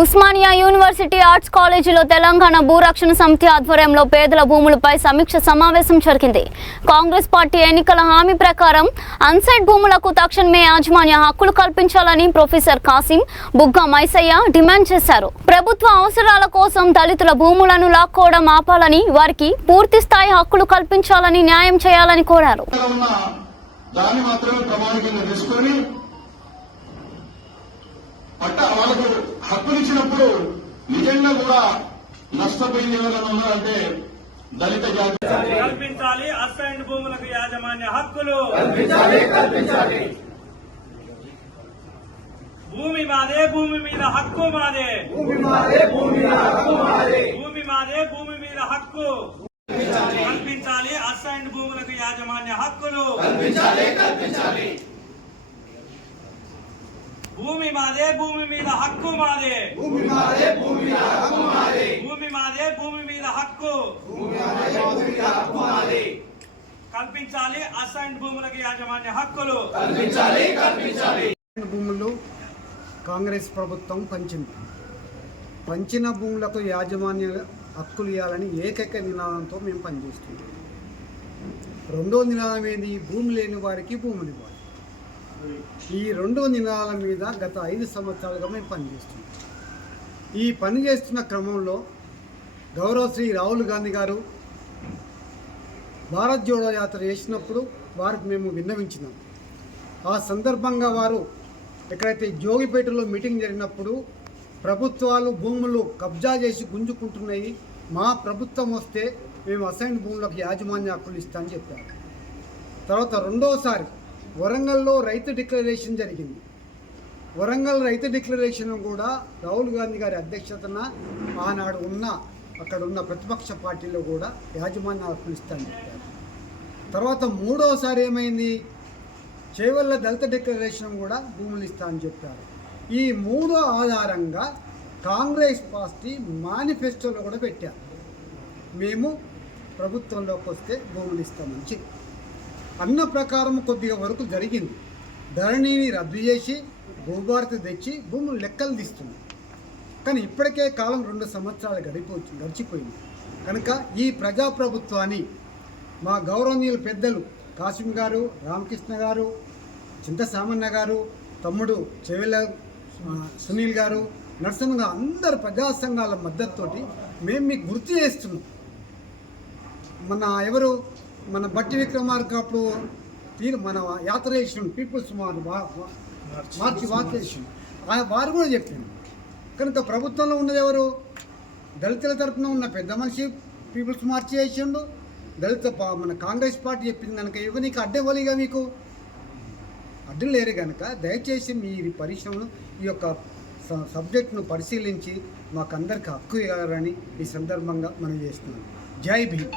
Osmania university arts కాలేజీలో తెలంగాణ భూరక్షణ సమితి ఆధ్వర్యంలో పేదల భూములపై సమీక్ష సమావేశం జరిగింది. కాంగ్రెస్ పార్టీ ఎన్నికల హామీ ప్రకారం అన్సైడ్ భూములకు తక్షణమే యాజమాన్య హక్కులు కల్పించాలని ప్రొఫెసర్ కాసిం, బుగ్గ మైసయ్య డిమాండ్ చేశారు. ప్రభుత్వ అవసరాల కోసం దళితుల భూములను లాక్కోవడం ఆపాలని, వారికి పూర్తి స్థాయి హక్కులు కల్పించాలని, న్యాయం చేయాలని కోరారు. వాళ్ళకు హక్కులు ఇచ్చినప్పుడు నిజంగా కూడా నష్టపోయింది ఎవరైనా ఉన్నారంటే దళిత జాతి. కల్పించాలి అసైన్డ్ భూములకు యాజమాన్య హక్కులు. భూమి మాదే, భూమి మీద హక్కు మాదే. భూమి మాదే, భూమి మీద హక్కు కల్పించాలి. అసైన్డ్ భూములకు యాజమాన్య హక్కులు. భూమి మాదే, భూమి మీద హక్కు మాదే. భూమి మాదే, భూమి మీద హక్కు కల్పించాలి. అసైన్డ్ భూములకు యాజమాన్య హక్కులు భూములు కాంగ్రెస్ ప్రభుత్వం పంచిన భూములకు యాజమాన్య హక్కులు ఇవ్వాలని ఏకైక నినాదంతో మేము పనిచేస్తున్నాం. రెండో నినాదం ఏంది? భూమి లేని వారికి భూములు ఇవ్వాలి. ఈ రెండో నినాదాల మీద గత 5 సంవత్సరాలుగా మేము పనిచేస్తున్నాం. ఈ పని చేస్తున్న క్రమంలో గౌరవ శ్రీ రాహుల్ గాంధీ గారు భారత్ జోడో యాత్ర చేసినప్పుడు వారికి మేము విన్నవించినాం. ఆ సందర్భంగా వారు ఎక్కడైతే జోగిపేటలో మీటింగ్ జరిగినప్పుడు ప్రభుత్వాలు భూములు కబ్జా చేసి గుంజుకుంటున్నాయి, మా ప్రభుత్వం వస్తే మేము అసైన్డ్ భూములకు యాజమాన్య హక్కులు ఇస్తామని చెప్పారు. తర్వాత రెండోసారి వరంగల్లో రైతు డిక్లరేషన్ జరిగింది. వరంగల్ రైతు డిక్లరేషన్ కూడా రాహుల్ గాంధీ గారి అధ్యక్షతన ఆనాడు అక్కడ ఉన్న ప్రతిపక్ష పార్టీలో కూడా యాజమాన్య హక్కులు ఇస్తామని చెప్పారు. తర్వాత మూడోసారి ఏమైంది? చేవెళ్ళ దళిత డిక్లరేషన్ కూడా భూములు ఇస్తామని చెప్పారు. ఈ మూడో ఆధారంగా కాంగ్రెస్ పార్టీ మేనిఫెస్టోలో కూడా పెట్టారు, మేము ప్రభుత్వంలోకి వస్తే భూములు ఇస్తామని చెప్పి. అన్న ప్రకారం కొద్దిగా వరకు జరిగింది. ధరణిని రద్దు చేసి భూభారతి తెచ్చి భూములు లెక్కలు తీస్తుంది. కానీ ఇప్పటికే కాలం 2 సంవత్సరాలు గడిచిపోయింది. కనుక ఈ ప్రజాప్రభుత్వాన్ని మా గౌరవనీయులు పెద్దలు కాసిం గారు, రామకృష్ణ గారు, చింత సామన్న గారు, తమ్ముడు చెవెళ్ళ సునీల్ గారు, నరసింహ గారు, అందరు ప్రజా సంఘాల మద్దతుతోటి మేము మీకు గుర్తు చేస్తున్నాం. మన బట్టి విక్రమార్క అప్పుడు మన యాత్ర చేసిన పీపుల్స్ మార్చి వాకేషన్ వారు కూడా చెప్పింది. కనుక ప్రభుత్వంలో ఉన్నది ఎవరు? దళితుల తరఫున ఉన్న పెద్ద మనిషి పీపుల్స్ మార్చి చేసిండు. మన కాంగ్రెస్ పార్టీ చెప్పింది కనుక నీకు అడ్డేవలిగా మీకు అడ్డు లేరు కనుక దయచేసి మీరు పరిశ్రమను ఈ యొక్క సబ్జెక్టును పరిశీలించి మాకందరికి హక్కు ఇవ్వాలని ఈ సందర్భంగా మనం చేస్తున్నాం. జై భీమ్.